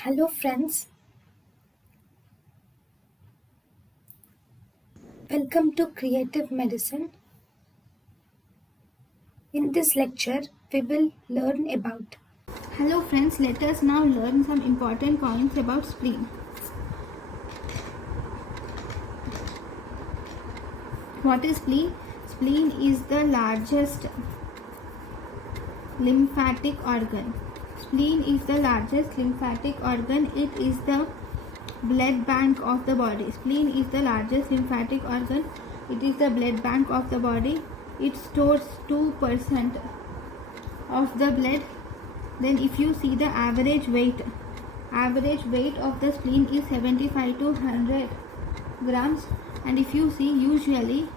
Hello friends, welcome to Creative Medicine. In this lecture, we will learn about. Hello friends, let us now learn some important points about spleen. What is spleen? Spleen is the largest lymphatic organ. Spleen is the largest lymphatic organ. It is the blood bank of the body. Spleen is the largest lymphatic organ. It is the blood bank of the body. It stores 2% of the blood. Then if you see the average weight of the spleen is 75 to 100 grams, and if you see, usually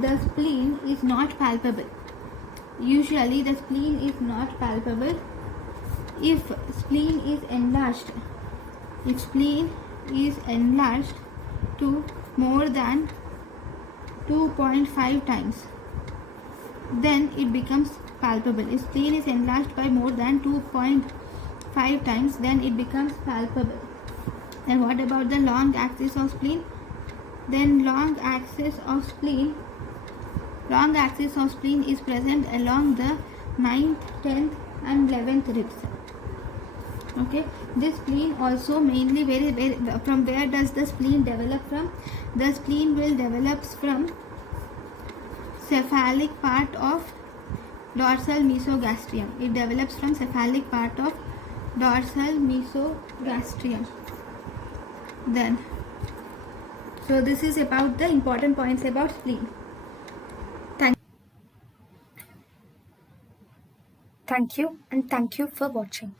the spleen is not palpable. Usually the spleen is not palpable. If spleen is enlarged, to more than 2.5 times, then it becomes palpable. If spleen is enlarged by more than 2.5 times, then it becomes palpable. And what about the long axis of spleen? Then long axis of spleen is present along the 9th, 10th and 11th ribs. Okay, this spleen also mainly from where does the spleen develop from? The spleen will develop from cephalic part of dorsal mesogastrium. It develops from cephalic part of dorsal mesogastrium. Then, so this is about the important points about spleen. Thank you and thank you for watching.